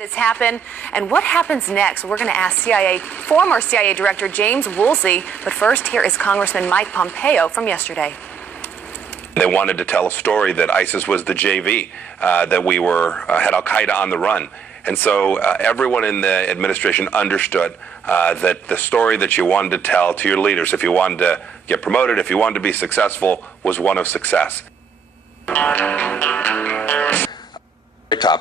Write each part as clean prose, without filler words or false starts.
This happened, and what happens next? We're going to ask former CIA Director James Woolsey, but first, here is Congressman Mike Pompeo from yesterday. They wanted to tell a story that ISIS was the JV, that we had Al-Qaeda on the run. And so everyone in the administration understood that the story that you wanted to tell to your leaders, if you wanted to get promoted, if you wanted to be successful, was one of success.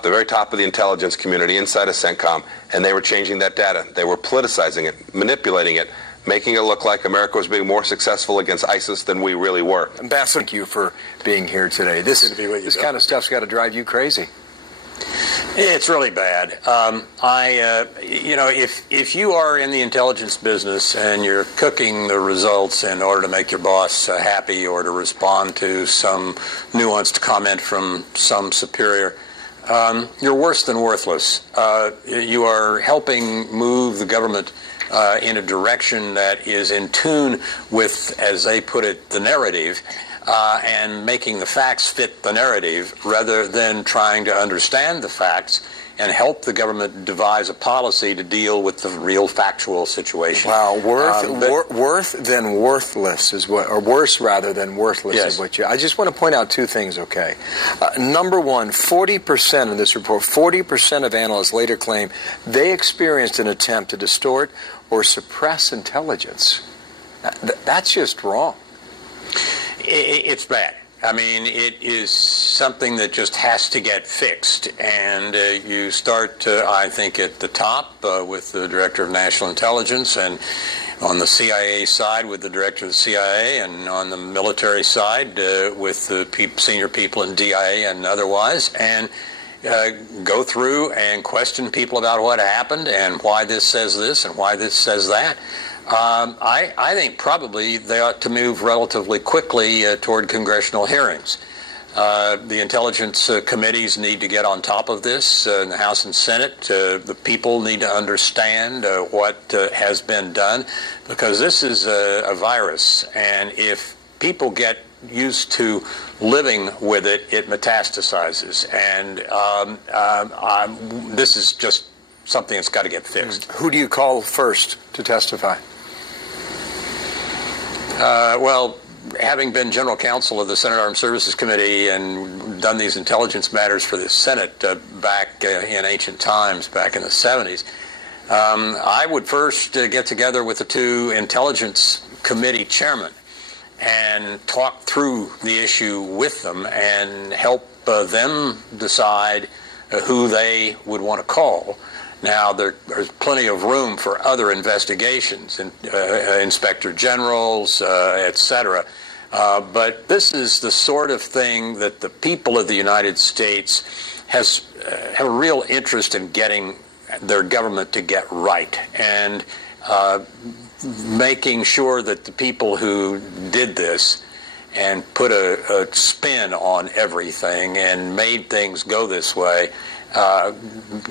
The very top of the intelligence community inside of CENTCOM, and they were changing that data. They were politicizing it, manipulating it, making it look like America was being more successful against ISIS than we really were. Ambassador, thank you for being here today. This kind of stuff's got to drive you crazy. It's really bad. If you are in the intelligence business and you're cooking the results in order to make your boss happy or to respond to some nuanced comment from some superior, you're worse than worthless. You are helping move the government in a direction that is in tune with, as they put it, the narrative, and making the facts fit the narrative rather than trying to understand the facts and help the government devise a policy to deal with the real factual situation. Wow, worth than worthless is what, or worse rather than worthless is what you. I just want to point out two things, okay? Number one, 40% of this report, 40% of analysts later claim they experienced an attempt to distort or suppress intelligence. That's just wrong. It's bad. I mean, it is something that just has to get fixed. And you start, I think, at the top with the Director of National Intelligence, and on the CIA side with the Director of the CIA, and on the military side with the senior people in DIA and otherwise, and go through and question people about what happened and why this says this and why this says that. I think probably they ought to move relatively quickly toward congressional hearings. The intelligence committees need to get on top of this in the House and Senate. The people need to understand what has been done, because this is a virus, and if people get used to living with it, it metastasizes, and this is just something that's got to get fixed. Who do you call first to testify? Well, having been general counsel of the Senate Armed Services Committee and done these intelligence matters for the Senate back in ancient times, back in the 70s, I would first get together with the two intelligence committee chairmen and talk through the issue with them and help them decide who they would want to call. Now, there's plenty of room for other investigations, inspector generals, etc. But this is the sort of thing that the people of the United States have a real interest in getting their government to get right, and making sure that the people who did this and put a spin on everything and made things go this way,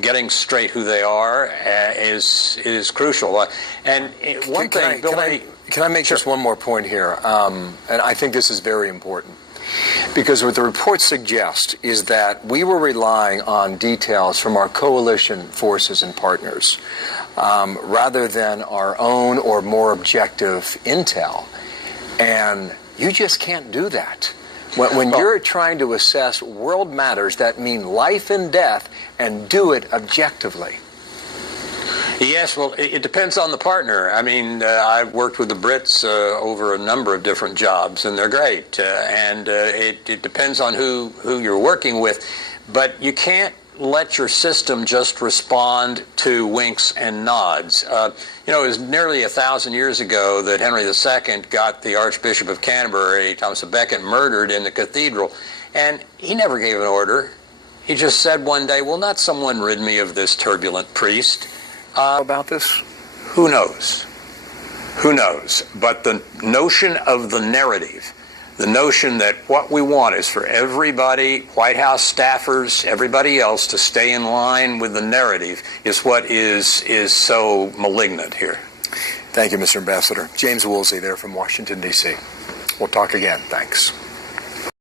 getting straight who they are is crucial. And one thing, can I make just one more point here? And I think this is very important, because what the report suggests is that we were relying on details from our coalition forces and partners rather than our own or more objective intel. And you just can't do that. When you're trying to assess world matters that mean life and death, and do it objectively. Yes, well, it depends on the partner. I mean, I've worked with the Brits over a number of different jobs, and they're great. And it depends on who you're working with. But you can't let your system just respond to winks and nods. It was nearly 1,000 years ago that Henry II got the Archbishop of Canterbury, Thomas of Becket, murdered in the cathedral. And he never gave an order. He just said one day, "Will not someone rid me of this turbulent priest?" About this? Who knows? Who knows? But the notion of the narrative, the notion that what we want is for everybody, White House staffers, everybody else, to stay in line with the narrative, is what is so malignant here. Thank you, Mr. Ambassador. James Woolsey there from Washington, D.C. We'll talk again. Thanks.